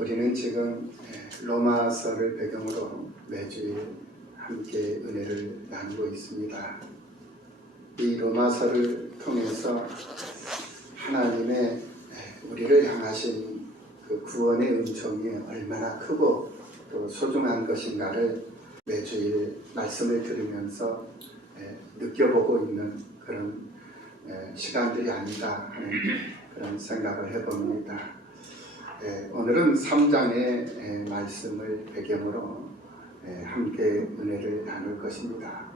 우리는 지금 로마서를 배경으로 매주일 함께 은혜를 나누고 있습니다. 이 로마서를 통해서 하나님의 우리를 향하신 그 구원의 은총이 얼마나 크고 또 소중한 것인가를 매주일 말씀을 들으면서 느껴보고 있는 그런 시간들이 아닌가 하는 그런 생각을 해봅니다. 오늘은 3장의 말씀을 배경으로 함께 은혜를 나눌 것입니다.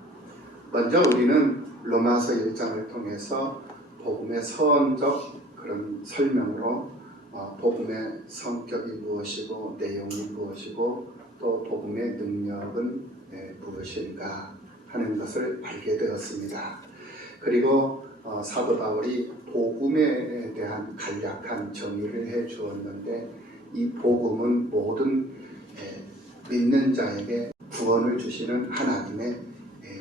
먼저 우리는 로마서 1장을 통해서 복음의 서론적 그런 설명으로 복음의 성격이 무엇이고 내용이 무엇이고 또 복음의 능력은 무엇인가 하는 것을 알게 되었습니다. 그리고 사도 바울이 복음에 대한 간략한 정의를 해 주었는데 이 복음은 모든 믿는 자에게 구원을 주시는 하나님의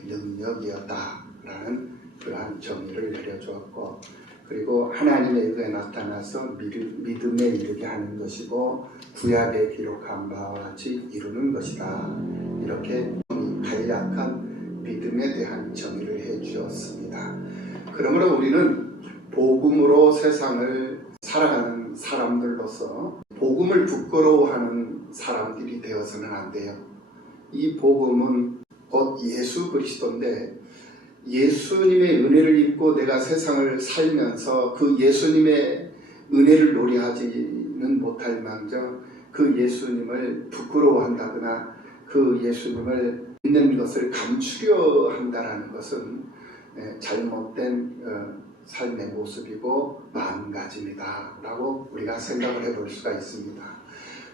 능력이었다라는 그러한 정의를 내려주었고, 그리고 하나님의 의가 나타나서 믿음에 이르게 하는 것이고 구약에 기록한 바와 같이 이루는 것이다, 이렇게 간략한 믿음에 대한 정의를 해 주었습니다. 그러므로 우리는 복음으로 세상을 살아가는 사람들로서 복음을 부끄러워하는 사람들이 되어서는 안 돼요. 이 복음은 곧 예수 그리스도인데 예수님의 은혜를 입고 내가 세상을 살면서 그 예수님의 은혜를 노래하지는 못할 망정 그 예수님을 부끄러워한다거나 그 예수님을 믿는 것을 감추려 한다는 것은 잘못된 삶의 모습이고 마음가짐이다 라고 우리가 생각을 해볼 수가 있습니다.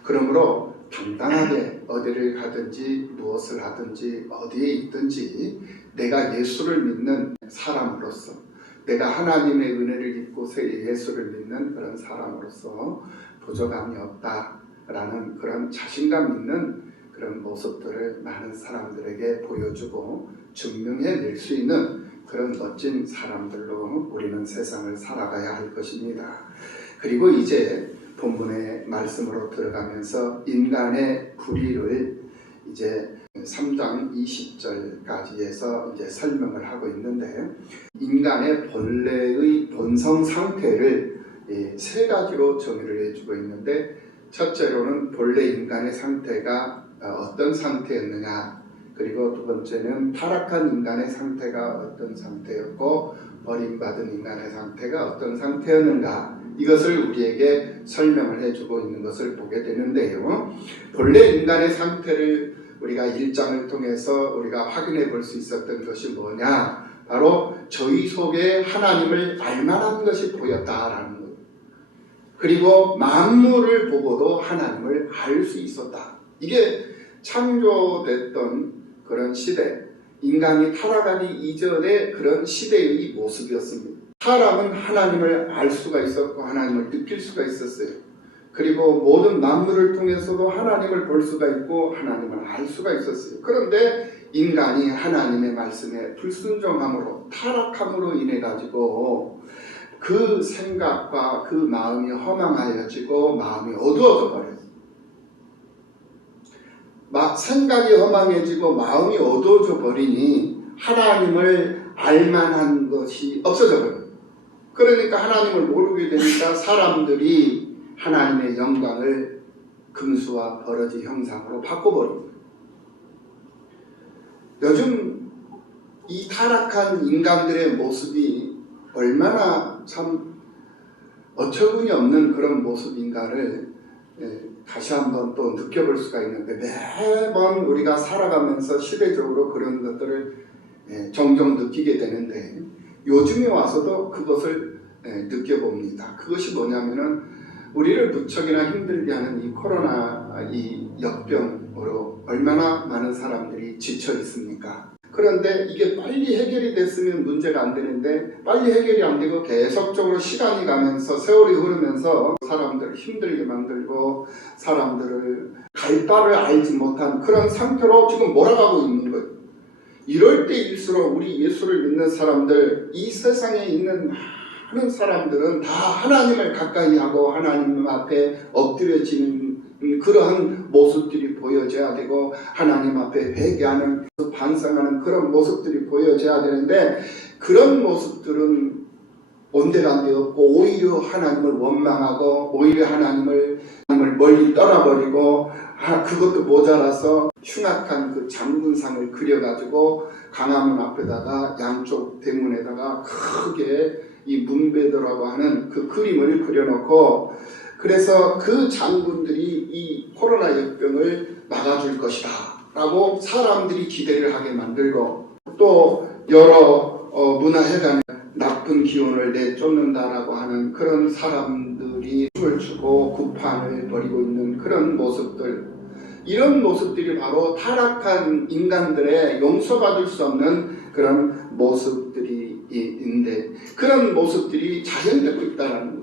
그러므로 당당하게 어디를 가든지 무엇을 하든지 어디에 있든지 내가 예수를 믿는 사람으로서, 내가 하나님의 은혜를 입고 예수를 믿는 그런 사람으로서 부족함이 없다라는 그런 자신감 있는 그런 모습들을 많은 사람들에게 보여주고 증명해낼 수 있는 그런 멋진 사람들로 우리는 세상을 살아가야 할 것입니다. 그리고 이제 본문의 말씀으로 들어가면서 인간의 불의를 이제 3장 20절까지에서 이제 설명을 하고 있는데, 인간의 본래의 본성 상태를 세 가지로 정의를 해주고 있는데, 첫째로는 본래 인간의 상태가 어떤 상태였느냐, 그리고 두 번째는 타락한 인간의 상태가 어떤 상태였고 버림받은 인간의 상태가 어떤 상태였는가, 이것을 우리에게 설명을 해주고 있는 것을 보게 되는데요. 본래 인간의 상태를 우리가 1장을 통해서 우리가 확인해 볼 수 있었던 것이 뭐냐, 바로 저희 속에 하나님을 알만한 것이 보였다라는 거예요. 그리고 만물을 보고도 하나님을 알 수 있었다. 이게 창조됐던 그런 시대, 인간이 타락하기 이전의 그런 시대의 모습이었습니다. 사람은 하나님을 알 수가 있었고 하나님을 느낄 수가 있었어요. 그리고 모든 만물을 통해서도 하나님을 볼 수가 있고 하나님을 알 수가 있었어요. 그런데 인간이 하나님의 말씀에 불순종함으로, 타락함으로 인해 가지고 그 생각과 그 마음이 허망하여지고 마음이 어두워져 버렸어요. 생각이 허망해지고 마음이 어두워져 버리니 하나님을 알만한 것이 없어져 버려요. 그러니까 하나님을 모르게 되니까 사람들이 하나님의 영광을 금수와 버러지 형상으로 바꿔버립니다. 요즘 이 타락한 인간들의 모습이 얼마나 참 어처구니 없는 그런 모습인가를 다시 한번 또 느껴볼 수가 있는데, 매번 우리가 살아가면서 시대적으로 그런 것들을 종종 느끼게 되는데, 요즘에 와서도 그것을 느껴봅니다. 그것이 뭐냐면은 우리를 무척이나 힘들게 하는 이 코로나 이 역병으로 얼마나 많은 사람들이 지쳐 있습니까? 그런데 이게 빨리 해결이 됐으면 문제가 안 되는데 빨리 해결이 안 되고 계속적으로 시간이 가면서 세월이 흐르면서 사람들을 힘들게 만들고 사람들을 갈 바를 알지 못한 그런 상태로 지금 몰아가고 있는 거예요. 이럴 때일수록 우리 예수를 믿는 사람들, 이 세상에 있는 많은 사람들은 다 하나님을 가까이 하고 하나님 앞에 엎드려지는 그러한 모습들이 보여져야 되고 하나님 앞에 회개하는 반성하는 그런 모습들이 보여져야 되는데 그런 모습들은 온데간데 없고 오히려 하나님을 원망하고 오히려 하나님을 멀리 떠나버리고 그것도 모자라서 흉악한 그 장군상을 그려가지고 강화문 앞에다가 양쪽 대문에다가 크게 이 문배도라고 하는 그 그림을 그려놓고 그래서 그 장군들이 이 코로나 역병을 막아줄 것이다 라고 사람들이 기대를 하게 만들고 또 여러 문화회관에 나쁜 기운을 내쫓는다라고 하는 그런 사람들이 춤을 추고 구판을 벌이고 있는 그런 모습들, 이런 모습들이 바로 타락한 인간들의 용서받을 수 없는 그런 모습들이 있는데 그런 모습들이 자현되고 있다는 거예요.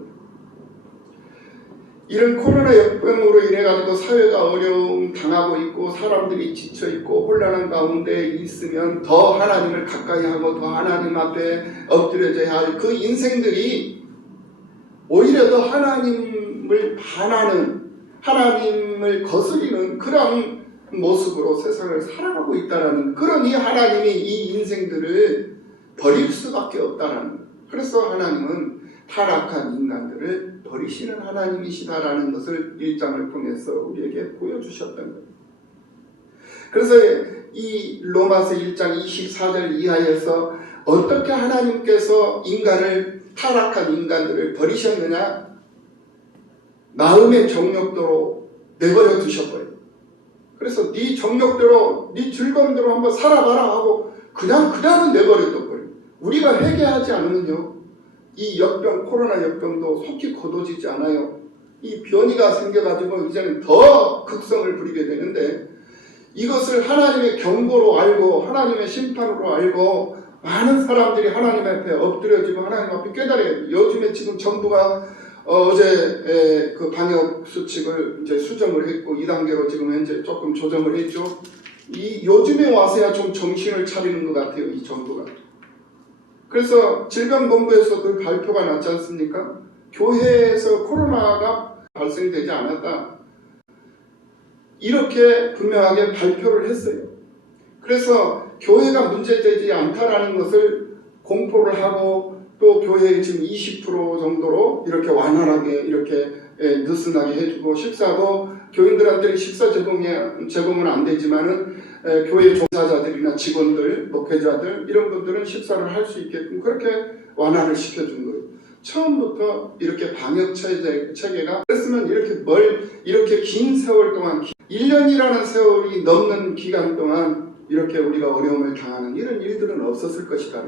이런 코로나 역병으로 인해 가지고 사회가 어려움 당하고 있고 사람들이 지쳐 있고 혼란한 가운데 있으면 더 하나님을 가까이 하고 더 하나님 앞에 엎드려져야 할 그 인생들이 오히려 더 하나님을 반하는 하나님을 거스리는 그런 모습으로 세상을 살아가고 있다는 그러니 하나님이 이 인생들을 버릴 수밖에 없다는 거예요. 그래서 하나님은 타락한 인간들을 버리시는 하나님이시다라는 것을 1장을 통해서 우리에게 보여주셨던 거예요. 그래서 이 로마서 1장 24절 이하에서 어떻게 하나님께서 타락한 인간들을 버리셨느냐? 마음의 정욕대로 내버려 두셔버려요. 그래서 네 정욕대로 네 즐거움대로 한번 살아봐라 하고 그냥은 내버려 둬버려요. 우리가 회개하지 않으면요 이 역병, 코로나 역병도 속히 거둬지지 않아요. 이 변이가 생겨가지고 이제는 더 극성을 부리게 되는데 이것을 하나님의 경고로 알고 하나님의 심판으로 알고 많은 사람들이 하나님 앞에 엎드려지고 하나님 앞에 깨달아요. 요즘에 지금 정부가 어제 그 방역 수칙을 이제 수정을 했고 2단계로 지금 현재 조금 조정을 했죠. 이 요즘에 와서야 좀 정신을 차리는 것 같아요. 이 정부가. 그래서 질병본부에서 그 발표가 났지 않습니까? 교회에서 코로나가 발생되지 않았다. 이렇게 분명하게 발표를 했어요. 그래서 교회가 문제되지 않다라는 것을 공포를 하고 또 교회의 지금 20% 정도로 이렇게 완활하게 이렇게 느슨하게 해주고 식사도 교인들한테는 식사 제공은 안 되지만은 교회 종사자들이나 직원들, 목회자들 이런 분들은 식사를 할 수 있게끔 그렇게 완화를 시켜준 거예요. 처음부터 이렇게 방역 체계가 그랬으면 이렇게 긴 세월 동안 1년이라는 세월이 넘는 기간 동안 이렇게 우리가 어려움을 당하는 이런 일들은 없었을 것이다.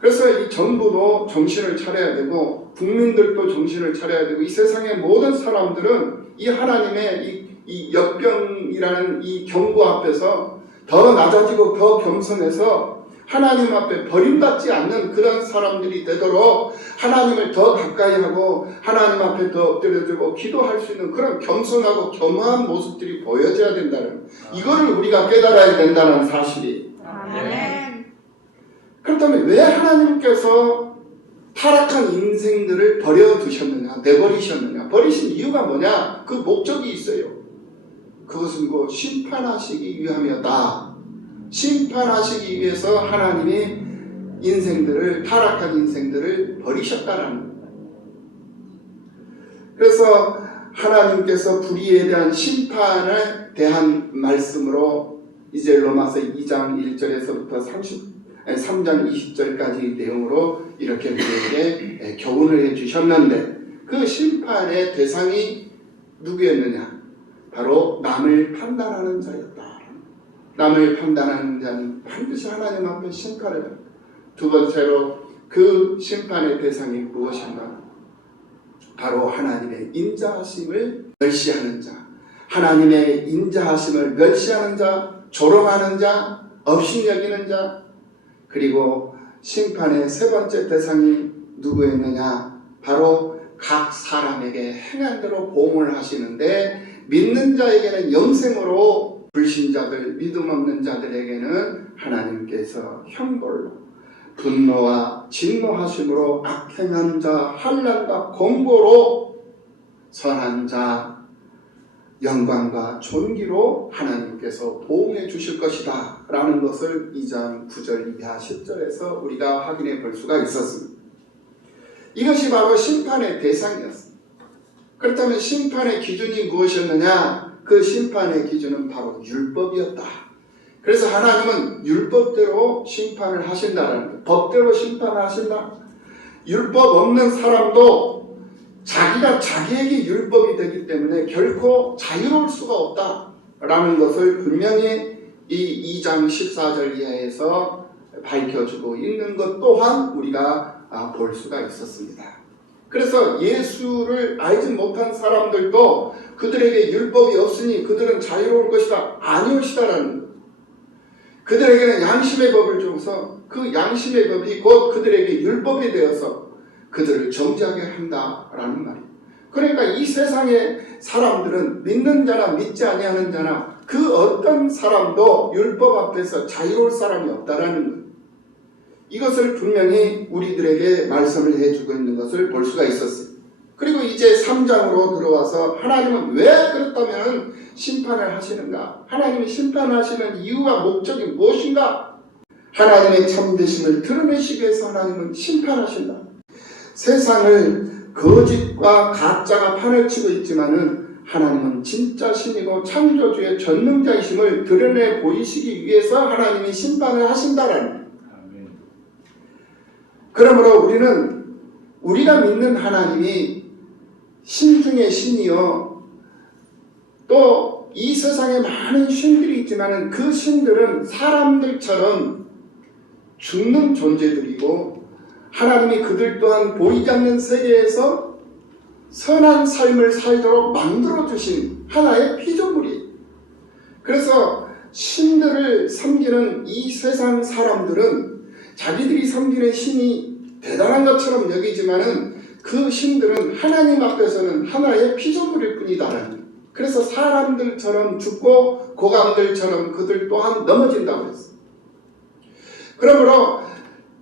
그래서 이 정부도 정신을 차려야 되고 국민들도 정신을 차려야 되고 이 세상의 모든 사람들은 이 하나님의 이 역병이라는 이 경고 앞에서 더 낮아지고 더 겸손해서 하나님 앞에 버림받지 않는 그런 사람들이 되도록 하나님을 더 가까이 하고 하나님 앞에 더 엎드려지고 기도할 수 있는 그런 겸손하고 겸허한 모습들이 보여져야 된다는 이거를 우리가 깨달아야 된다는 사실이. 아멘. 그렇다면 왜 하나님께서 타락한 인생들을 버려두셨느냐, 내버리셨느냐? 버리신 이유가 뭐냐? 그 목적이 있어요. 그것은 곧 심판하시기 위함이었다. 심판하시기 위해서 하나님이 타락한 인생들을 버리셨다라는 거예요. 그래서 하나님께서 불의에 대한 심판에 대한 말씀으로 이제 로마서 2장 1절에서부터 3장 20절까지 내용으로 이렇게 우리에게 교훈을 해주셨는데 그 심판의 대상이 누구였느냐? 바로 남을 판단하는 자였다. 남을 판단하는 자는 반드시 하나님 앞에 심판을 받는다. 두 번째로 그 심판의 대상이 무엇인가? 바로 하나님의 인자하심을 멸시하는 자, 하나님의 인자하심을 멸시하는 자, 조롱하는 자, 업신여기는 자, 그리고 심판의 세 번째 대상이 누구였느냐? 바로 각 사람에게 행한 대로 보응을 하시는데 믿는 자에게는 영생으로, 불신자들, 믿음 없는 자들에게는 하나님께서 형벌로, 분노와 진노하심으로 악행한 자, 환난과 공고로 선한 자, 영광과 존귀로 하나님께서 보응해 주실 것이다 라는 것을 2장 9절 이하 10절에서 우리가 확인해 볼 수가 있었습니다. 이것이 바로 심판의 대상이었습니다. 그렇다면 심판의 기준이 무엇이었느냐? 그 심판의 기준은 바로 율법이었다. 그래서 하나님은 율법대로 심판을 하신다는 거예요. 법대로 심판을 하신다. 율법 없는 사람도 자기가 자기에게 율법이 되기 때문에 결코 자유로울 수가 없다라는 것을 분명히 이 2장 14절 이하에서 밝혀주고 있는 것 또한 우리가 볼 수가 있었습니다. 그래서 예수를 알지 못한 사람들도 그들에게 율법이 없으니 그들은 자유로울 것이다, 아니올시다라는 것. 그들에게는 양심의 법을 주어서 그 양심의 법이 곧 그들에게 율법이 되어서 그들을 정죄하게 한다라는 말이에요. 그러니까 이 세상의 사람들은 믿는 자나 믿지 아니하는 자나 그 어떤 사람도 율법 앞에서 자유로울 사람이 없다라는 거예요. 이것을 분명히 우리들에게 말씀을 해주고 있는 것을 볼 수가 있었어요. 그리고 이제 3장으로 들어와서 하나님은 왜 그렇다면 심판을 하시는가? 하나님이 심판하시는 이유와 목적이 무엇인가? 하나님의 참되심을 드러내시기 위해서 하나님은 심판하신다. 세상을 거짓과 가짜가 판을 치고 있지만은 하나님은 진짜 신이고 창조주의 전능자이심을 드러내 보이시기 위해서 하나님이 심판을 하신다라는 거예요. 그러므로 우리가 믿는 하나님이 신 중의 신이요, 또 이 세상에 많은 신들이 있지만은 그 신들은 사람들처럼 죽는 존재들이고 하나님이 그들 또한 보이지 않는 세계에서 선한 삶을 살도록 만들어주신 하나의 피조물이에요. 그래서 신들을 섬기는 이 세상 사람들은 자기들이 섬기는 신이 대단한 것처럼 여기지만은 그 신들은 하나님 앞에서는 하나의 피조물일 뿐이다라는 거예요. 그래서 사람들처럼 죽고 고강들처럼 그들 또한 넘어진다고 했어요. 그러므로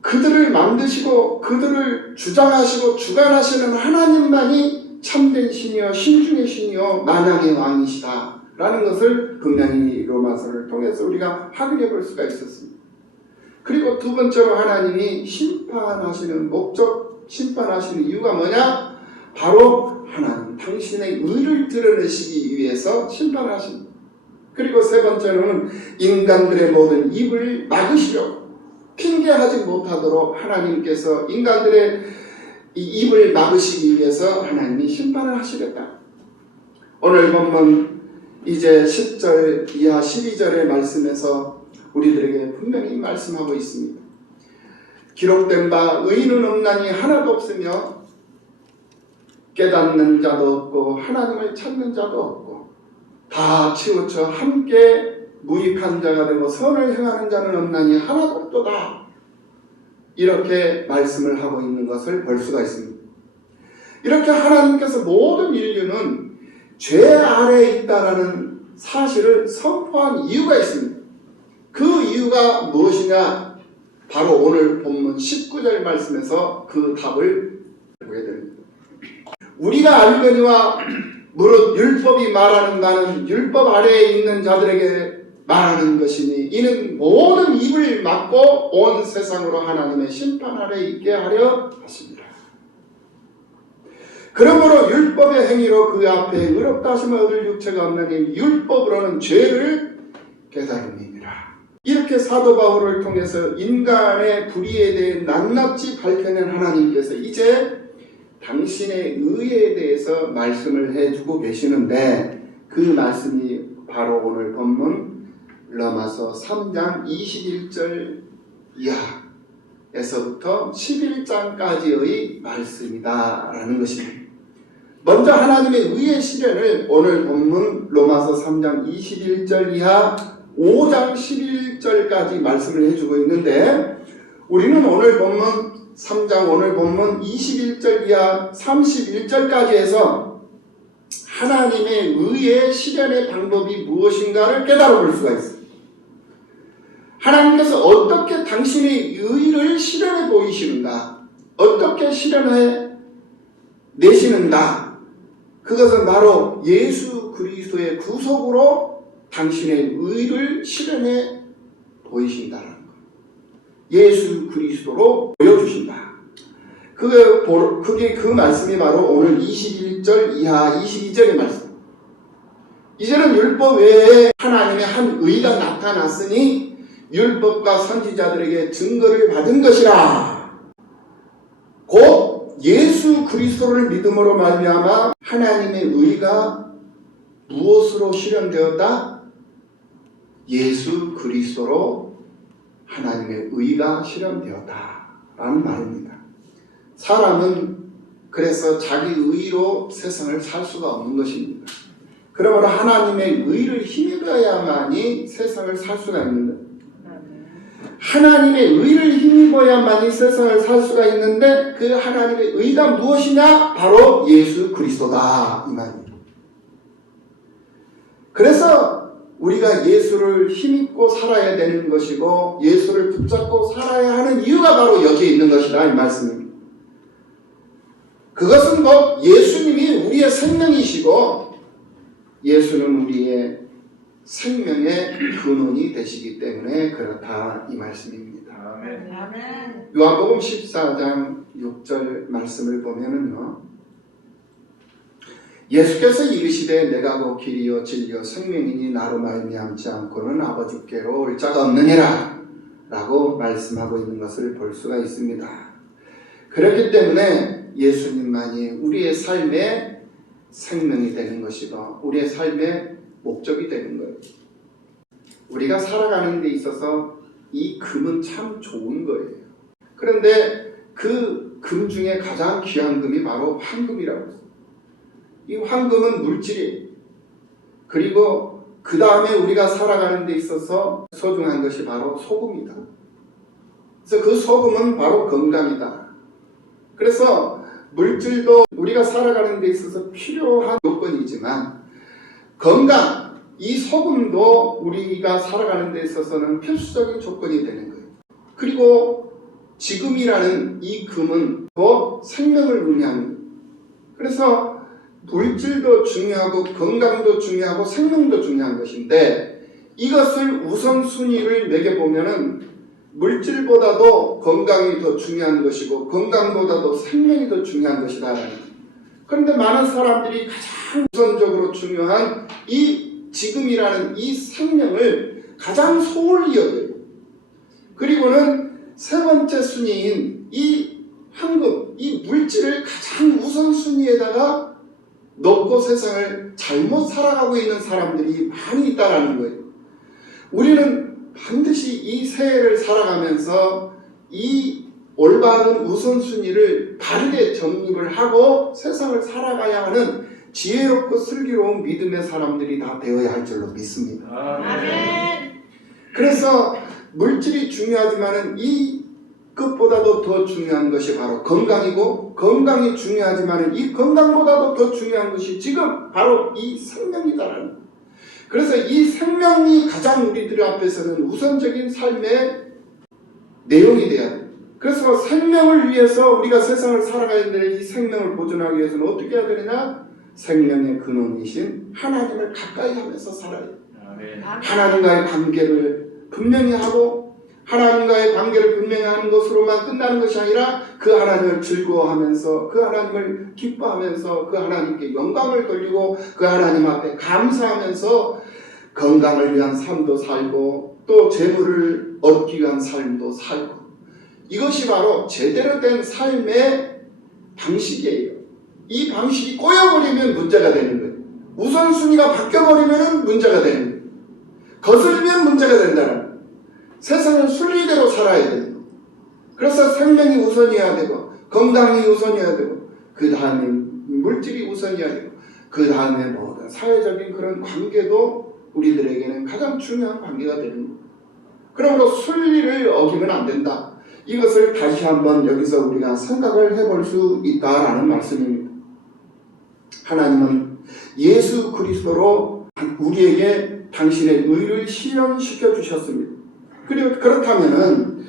그들을 만드시고 그들을 주장하시고 주관하시는 하나님만이 참된 신이요 신중의 신이요 만왕의 왕이시다 라는 것을 분명히 로마서를 통해서 우리가 확인해 볼 수가 있었습니다. 그리고 두 번째로 하나님이 심판하시는 목적, 심판하시는 이유가 뭐냐? 바로 하나님 당신의 의를 드러내시기 위해서 심판하십니다. 그리고 세 번째로는 인간들의 모든 입을 막으시려고, 핑계하지 못하도록 하나님께서 인간들의 이 입을 막으시기 위해서 하나님이 심판을 하시겠다. 오늘 본문 이제 10절 이하 12절의 말씀에서 우리들에게 분명히 말씀하고 있습니다. 기록된 바 의인은 없나니 하나도 없으며 깨닫는 자도 없고 하나님을 찾는 자도 없고 다 치우쳐 함께 무익한 자가 되고 선을 행하는 자는 없나니 하나도 없도다. 이렇게 말씀을 하고 있는 것을 볼 수가 있습니다. 이렇게 하나님께서 모든 인류는 죄 아래에 있다라는 사실을 선포한 이유가 있습니다. 그 이유가 무엇이냐? 바로 오늘 본문 19절 말씀에서 그 답을 보게 됩니다. 우리가 알거니와 무릇 율법이 말하는 바는 율법 아래에 있는 자들에게 말하는 것이니 이는 모든 입을 막고 온 세상으로 하나님의 심판 아래에 있게 하려 하십니다. 그러므로 율법의 행위로 그 앞에 의롭다 하심을 얻을 육체가 없나니 율법으로는 죄를 깨달음이니라. 이렇게 사도 바울을 통해서 인간의 불의에 대해 낱낱이 밝혀낸 하나님께서 이제 당신의 의에 대해서 말씀을 해주고 계시는데 그 말씀이 바로 오늘 본문 로마서 3장 21절 이하에서부터 11장까지의 말씀이다 라는 것입니다. 먼저 하나님의 의의 실현을 오늘 본문 로마서 3장 21절 이하 5장 11절까지 말씀을 해주고 있는데 우리는 오늘 본문 3장 오늘 본문 21절 이하 31절까지 해서 하나님의 의의 실현의 방법이 무엇인가를 깨달아 볼 수가 있습니다. 하나님께서 어떻게 당신의 의를 실현해 보이시는가, 어떻게 실현해 내시는가, 그것은 바로 예수 그리스도의 구속으로 당신의 의를 실현해 보이신다는 것. 예수 그리스도로 보여주신다. 그게 그 말씀이 바로 오늘 21절 이하 22절의 말씀. 이제는 율법 외에 하나님의 한 의가 나타났으니 율법과 선지자들에게 증거를 받은 것이라. 곧 예수 그리스도를 믿음으로 말미암아 하나님의 의가 무엇으로 실현되었다? 예수 그리스도로 하나님의 의가 실현되었다 라는 말입니다. 사람은 그래서 자기 의로 세상을 살 수가 없는 것입니다. 그러므로 하나님의 의를 힘입어야만이 세상을 살 수가 있는 것. 하나님의 의를 힘입어야만이 세상을 살 수가 있는데 그 하나님의 의가 무엇이냐? 바로 예수 그리스도다 이 말입니다. 그래서 우리가 예수를 힘입고 살아야 되는 것이고 예수를 붙잡고 살아야 하는 이유가 바로 여기에 있는 것이다 이 말씀입니다. 그것은 곧 예수님이 우리의 생명이시고 예수는 우리의 생명의 근원이 되시기 때문에 그렇다 이 말씀입니다. 아멘. 요한복음 14장 6절 말씀을 보면은요. 예수께서 이르시되 내가 곧 길이요 진리요 생명이니 나로 말미암지 않고는 아버지께로 올 자가 없느니라 라고 말씀하고 있는 것을 볼 수가 있습니다. 그렇기 때문에 예수님만이 우리의 삶의 생명이 되는 것이고 우리의 삶의 목적이 되는 거예요. 우리가 살아가는 데 있어서 이 금은 참 좋은 거예요. 그런데 그 금 중에 가장 귀한 금이 바로 황금이라고 했어요. 이 황금은 물질이에요. 그리고 그 다음에 우리가 살아가는 데 있어서 소중한 것이 바로 소금이다. 그래서 그 소금은 바로 건강이다. 그래서 물질도 우리가 살아가는 데 있어서 필요한 요건이지만 건강, 이 소금도 우리가 살아가는 데 있어서는 필수적인 조건이 되는 거예요. 그리고 지금이라는 이 금은 더 생명을 의미하는 거예요. 그래서 물질도 중요하고 건강도 중요하고 생명도 중요한 것인데 이것을 우선순위를 매겨보면은 물질보다도 건강이 더 중요한 것이고 건강보다도 생명이 더 중요한 것이다. 그런데 많은 사람들이 가장 우선적으로 중요한 이 지금이라는 이 생명을 가장 소홀히 여겨요. 그리고는 세 번째 순위인 이 황금, 이 물질을 가장 우선순위에다가 놓고 세상을 잘못 살아가고 있는 사람들이 많이 있다는 거예요. 우리는 반드시 이 새해를 살아가면서 이 올바른 우선순위를 바르게 정립을 하고 세상을 살아가야 하는 지혜롭고 슬기로운 믿음의 사람들이 다 되어야 할 줄로 믿습니다. 아멘. 그래서 물질이 중요하지만은 이 끝보다도 더 중요한 것이 바로 건강이고 건강이 중요하지만은 이 건강보다도 더 중요한 것이 지금 바로 이 생명이다라는 거예요. 그래서 이 생명이 가장 우리들 앞에서는 우선적인 삶의 내용이 돼야 돼요. 그래서 생명을 위해서 우리가 세상을 살아가야 되는 이 생명을 보존하기 위해서는 어떻게 해야 되느냐? 생명의 근원이신 하나님을 가까이 하면서 살아야 돼요. 하나님과의 관계를 분명히 하고 하나님과의 관계를 분명히 하는 것으로만 끝나는 것이 아니라 그 하나님을 즐거워하면서 그 하나님을 기뻐하면서 그 하나님께 영광을 돌리고 그 하나님 앞에 감사하면서 건강을 위한 삶도 살고 또 재물을 얻기 위한 삶도 살고 이것이 바로 제대로 된 삶의 방식이에요. 이 방식이 꼬여버리면 문제가 되는 거예요. 우선순위가 바뀌어버리면 문제가 되는 거예요. 거슬리면 문제가 된다는 거예요. 세상은 순리대로 살아야 되는 거예요. 그래서 생명이 우선이어야 되고 건강이 우선이어야 되고 그 다음에 물질이 우선이어야 되고 그 다음에 모든 사회적인 그런 관계도 우리들에게는 가장 중요한 관계가 되는 거예요. 그러므로 순리를 어기면 안 된다. 이것을 다시 한번 여기서 우리가 생각을 해볼 수 있다라는 말씀입니다. 하나님은 예수 그리스도로 우리에게 당신의 의를 실현시켜 주셨습니다. 그리고 그렇다면은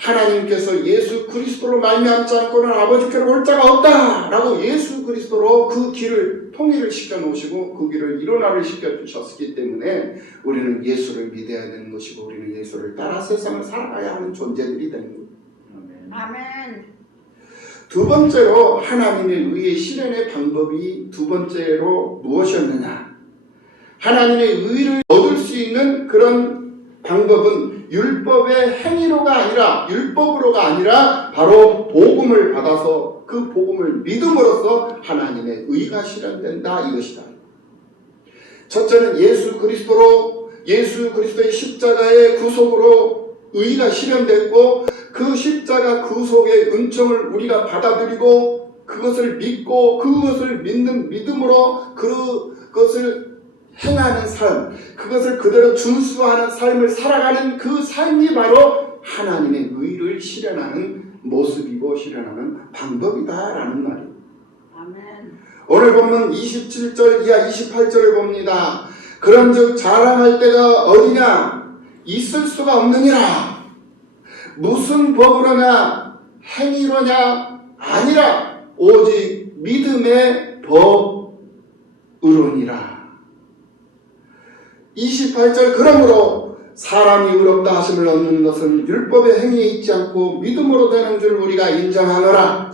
하나님께서 예수 그리스도로 말미암지 않고는 아버지께로 올 자가 없다라고 예수 그리스도로 그 길을 통일을 시켜 놓으시고 그 길을 일원화를 시켜 주셨기 때문에 우리는 예수를 믿어야 되는 것이고 우리는 예수를 따라 세상을 살아가야 하는 존재들이 되는 겁니다. 아멘. 두 번째로 하나님의 의의 실현의 방법이 두 번째로 무엇이었느냐? 하나님의 의를 얻을 수 있는 그런 방법은 율법의 행위로가 아니라 율법으로가 아니라 바로 복음을 받아서 그 복음을 믿음으로써 하나님의 의가 실현된다 이것이다. 첫째는 예수 그리스도의 십자가의 구속으로 의가 실현됐고 그 십자가 구속의 은총을 우리가 받아들이고 그것을 믿고 그것을 믿는 믿음으로 그것을 행하는 삶, 그것을 그대로 준수하는 삶을 살아가는 그 삶이 바로 하나님의 의를 실현하는 모습이고 실현하는 방법이다라는 말이에요. 아멘. 오늘 보면 27절 이하 28절을 봅니다. 그런즉 자랑할 때가 어디냐? 있을 수가 없느니라. 무슨 법으로냐? 행위로냐? 아니라 오직 믿음의 법으로니라. 28절 그러므로 사람이 의롭다 하심을 얻는 것은 율법의 행위에 있지 않고 믿음으로 되는 줄 우리가 인정하노라.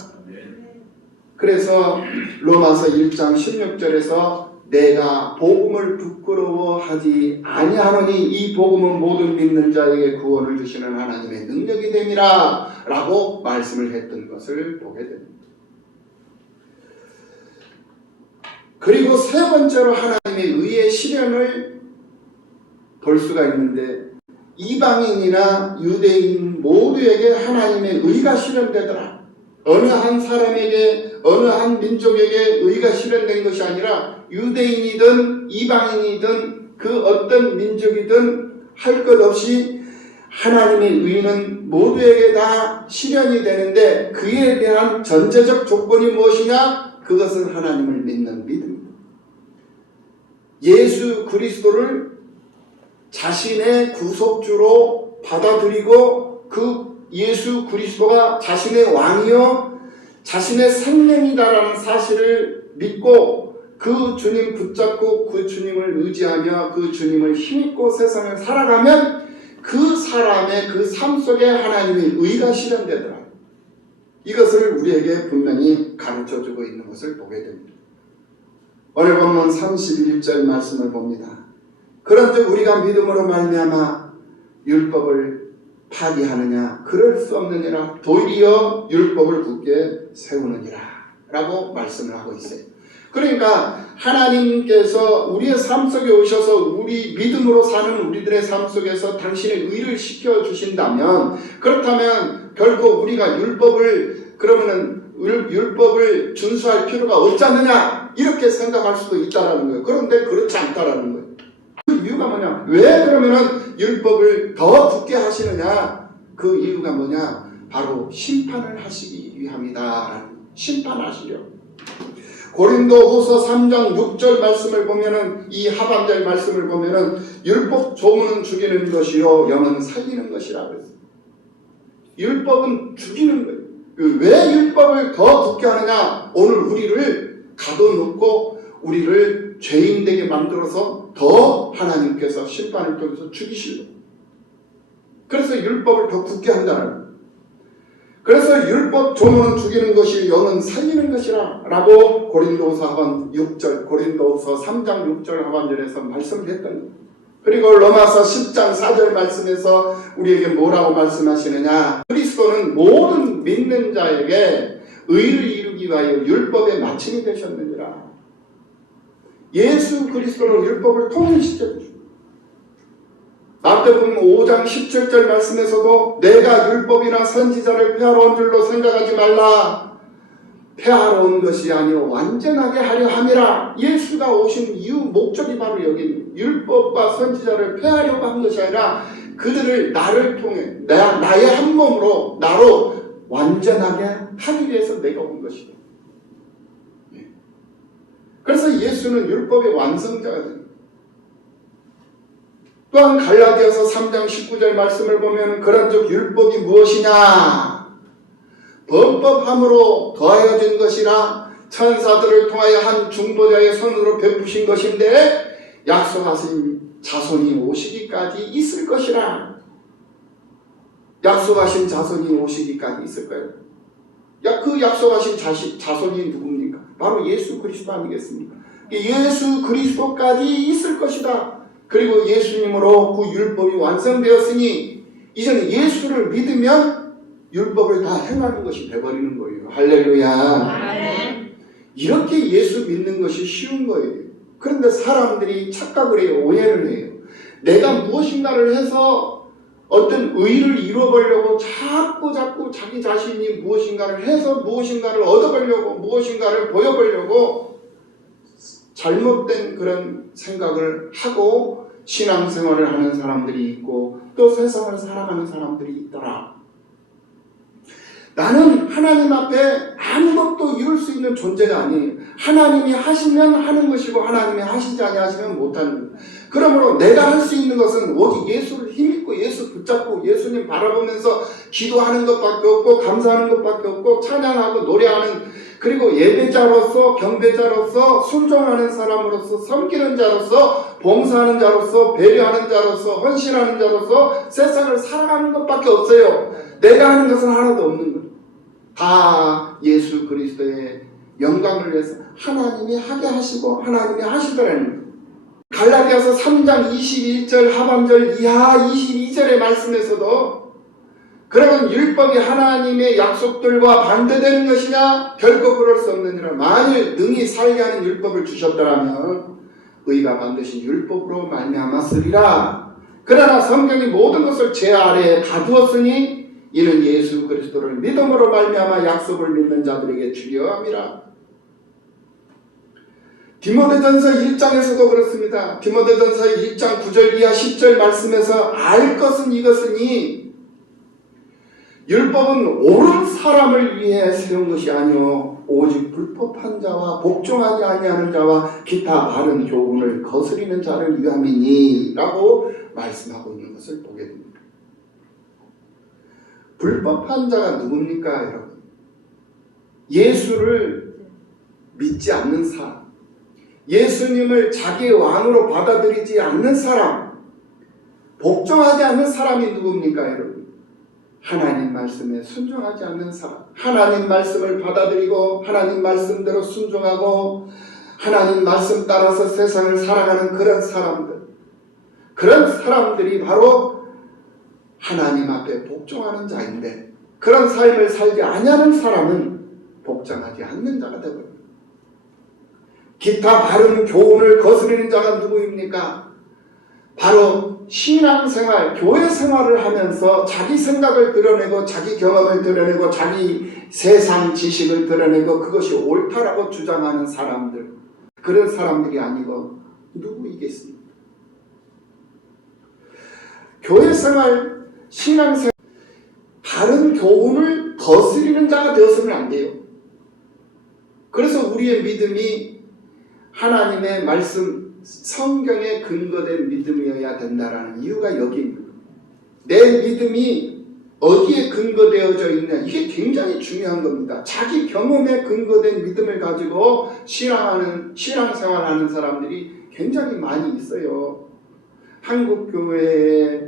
그래서 로마서 1장 16절에서 내가 복음을 부끄러워하지 아니하노니 이 복음은 모든 믿는 자에게 구원을 주시는 하나님의 능력이 됨이라 라고 말씀을 했던 것을 보게 됩니다. 그리고 세 번째로 하나님의 의의 실현을 볼 수가 있는데 이방인이나 유대인 모두에게 하나님의 의가 실현되더라. 어느 한 사람에게 어느 한 민족에게 의가 실현된 것이 아니라 유대인이든 이방인이든 그 어떤 민족이든 할 것 없이 하나님의 의는 모두에게 다 실현이 되는데 그에 대한 전제적 조건이 무엇이냐? 그것은 하나님을 믿는 믿음입니다. 예수 그리스도를 자신의 구속주로 받아들이고 그 예수 그리스도가 자신의 왕이요 자신의 생명이다라는 사실을 믿고 그 주님 붙잡고 그 주님을 의지하며 그 주님을 힘입고 세상을 살아가면 그 사람의 그 삶 속에 하나님의 의가 실현되더라. 이것을 우리에게 분명히 가르쳐주고 있는 것을 보게 됩니다. 오늘 본문 31절 말씀을 봅니다. 그런즉 우리가 믿음으로 말미암아 율법을 파기하느냐? 그럴 수 없느니라. 도리어 율법을 굳게 세우느니라 라고 말씀을 하고 있어요. 그러니까 하나님께서 우리의 삶 속에 오셔서 우리 믿음으로 사는 우리들의 삶 속에서 당신의 의를 시켜주신다면 그렇다면 결국 우리가 율법을 준수할 필요가 없지 않느냐 이렇게 생각할 수도 있다라는 거예요. 그런데 그렇지 않다라는 거예요. 그 이유가 뭐냐? 왜 그러면은 율법을 더 굳게 하시느냐? 그 이유가 뭐냐? 바로 심판을 하시기 위함이다. 심판하시려. 고린도후서 3장 6절 말씀을 보면은 이 하반절 말씀을 보면은 율법 조문은 죽이는 것이요 영은 살리는 것이라 그랬어요. 율법은 죽이는 거예요. 왜 율법을 더 굳게 하느냐? 오늘 우리를 가둬놓고 우리를 죄인되게 만들어서 더 하나님께서 심판을 통해서 죽이시려고. 그래서 율법을 더 굳게 한다는 거예요. 그래서 율법 조문은 죽이는 것이 영은 살리는 것이라 라고 고린도서 3장 6절 하반절에서 말씀을 했던 거예요. 그리고 로마서 10장 4절 말씀에서 우리에게 뭐라고 말씀하시느냐? 그리스도는 모든 믿는 자에게 의를 이루기 위하여 율법의 마침이 되셨느니라. 예수 그리스도는 율법을 통일시켜 주십니다. 마태복음 5장 17절 말씀에서도 내가 율법이나 선지자를 폐하러 온 줄로 생각하지 말라. 폐하러 온 것이 아니오 완전하게 하려 함이라. 예수가 오신 이유 목적이 바로 여기 율법과 선지자를 폐하려고 한 것이 아니라 그들을 나를 통해 나의 한 몸으로 나로 완전하게 하기 위해서 내가 온 것이다. 그래서 예수는 율법의 완성자가 됩니다. 또한 갈라디아서 3장 19절 말씀을 보면 그런즉 율법이 무엇이냐? 범법함으로 더하여진 것이라 천사들을 통하여 한 중보자의 손으로 베푸신 것인데 약속하신 자손이 오시기까지 있을 것이라. 약속하신 자손이 오시기까지 있을 거예요. 그 약속하신 자손이 누굽니까? 바로 예수 그리스도 아니겠습니까? 예수 그리스도까지 있을 것이다. 그리고 예수님으로 그 율법이 완성되었으니 이제는 예수를 믿으면 율법을 다 행하는 것이 되어버리는 거예요. 할렐루야. 아멘. 이렇게 예수 믿는 것이 쉬운 거예요. 그런데 사람들이 착각을 해요. 오해를 해요. 내가 무엇인가를 해서 어떤 의를 이루어보려고 자꾸 자기 자신이 무엇인가를 해서 무엇인가를 얻어보려고 무엇인가를 보여보려고 잘못된 그런 생각을 하고 신앙생활을 하는 사람들이 있고 또 세상을 살아가는 사람들이 있더라. 나는 하나님 앞에 아무것도 이룰 수 있는 존재가 아니에요. 하나님이 하시면 하는 것이고 하나님이 하시지 아니하시면 못하는 거예요. 그러므로 내가 할 수 있는 것은 오직 예수를 힘입고 예수 붙잡고 예수님 바라보면서 기도하는 것밖에 없고 감사하는 것밖에 없고 찬양하고 노래하는, 그리고 예배자로서 경배자로서 순종하는 사람으로서 섬기는 자로서 봉사하는 자로서 배려하는 자로서 헌신하는 자로서 세상을 살아가는 것밖에 없어요. 내가 하는 것은 하나도 없는 거예요. 다 예수 그리스도의 영광을 위해서 하나님이 하게 하시고 하나님이 하시더라는 거예요. 갈라디아서 3장 21절 하반절 이하 22절의 말씀에서도 그러면 율법이 하나님의 약속들과 반대되는 것이냐? 결코 그럴 수 없느니라. 만일 능히 살게 하는 율법을 주셨더라면 의가 반드시 율법으로 말미암았으리라. 그러나 성경이 모든 것을 제 아래에 가두었으니 이는 예수 그리스도를 믿음으로 말미암아 약속을 믿는 자들에게 주려 함이라. 디모데전서 1장에서도 그렇습니다. 디모데전서 1장 9절 이하 10절 말씀에서 알 것은 이것이니 율법은 옳은 사람을 위해 세운 것이 아니요 오직 불법한 자와 복종하지 아니하는 자와 기타 바른 교훈을 거스리는 자를 위함이니 라고 말씀하고 있는 것을 보게 됩니다. 불법한 자가 누굽니까 여러분? 예수를 믿지 않는 사람, 예수님을 자기의 왕으로 받아들이지 않는 사람, 복종하지 않는 사람이 누굽니까 여러분? 하나님 말씀에 순종하지 않는 사람, 하나님 말씀을 받아들이고 하나님 말씀대로 순종하고 하나님 말씀 따라서 세상을 살아가는 그런 사람들, 그런 사람들이 바로 하나님 앞에 복종하는 자인데 그런 삶을 살지 아니하는 사람은 복종하지 않는 자가 되어버립니다. 기타 바른 교훈을 거스르는 자가 누구입니까? 바로 신앙생활, 교회 생활을 하면서 자기 생각을 드러내고 자기 경험을 드러내고 자기 세상 지식을 드러내고 그것이 옳다라고 주장하는 사람들, 그런 사람들이 아니고 누구이겠습니까? 교회 생활, 신앙생활, 바른 교훈을 거스르는 자가 되어서는 안 돼요. 그래서 우리의 믿음이 하나님의 말씀, 성경에 근거된 믿음이어야 된다라는 이유가 여기입니다. 내 믿음이 어디에 근거되어져 있냐, 이게 굉장히 중요한 겁니다. 자기 경험에 근거된 믿음을 가지고 신앙생활하는 사람들이 굉장히 많이 있어요. 한국 교회에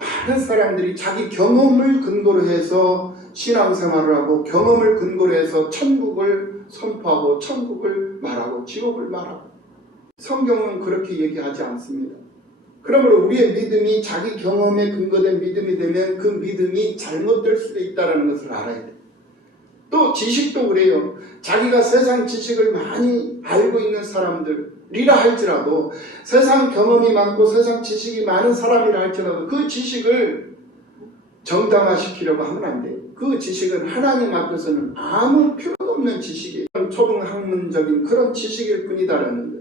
많은 사람들이 자기 경험을 근거로 해서 신앙생활을 하고 경험을 근거로 해서 천국을 선포하고 천국을 말하고 지옥을 말하고, 성경은 그렇게 얘기하지 않습니다. 그러므로 우리의 믿음이 자기 경험에 근거된 믿음이 되면 그 믿음이 잘못될 수도 있다는 것을 알아야 돼요. 또 지식도 그래요. 자기가 세상 지식을 많이 알고 있는 사람들이라 할지라도, 세상 경험이 많고 세상 지식이 많은 사람이라 할지라도 그 지식을 정당화시키려고 하면 안 돼요. 그 지식은 하나님 앞에서는 아무 필요도 없는 지식이에요. 초등학문적인 그런 지식일 뿐이다라는 거예요.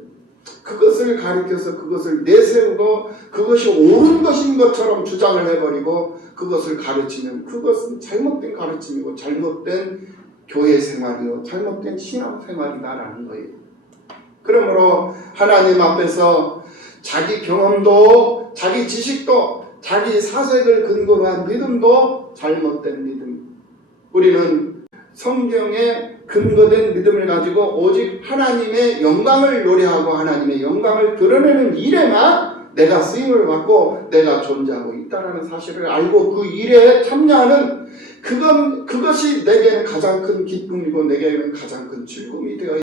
그것을 가리켜서 그것을 내세우고 그것이 옳은 것인 것처럼 주장을 해버리고 그것을 가르치면 그것은 잘못된 가르침이고 잘못된 교회 생활이고 잘못된 신앙 생활이다라는 거예요. 그러므로 하나님 앞에서 자기 경험도, 자기 지식도, 자기 사색을 근거로 한 믿음도 잘못된 믿음. 우리는 성경에 근거된 믿음을 가지고 오직 하나님의 영광을 노래하고 하나님의 영광을 드러내는 일에만 내가 쓰임을 받고 내가 존재하고 있다는 사실을 알고 그 일에 참여하는 그것이 내게는 가장 큰 기쁨이고 내게는 가장 큰 즐거움이 되어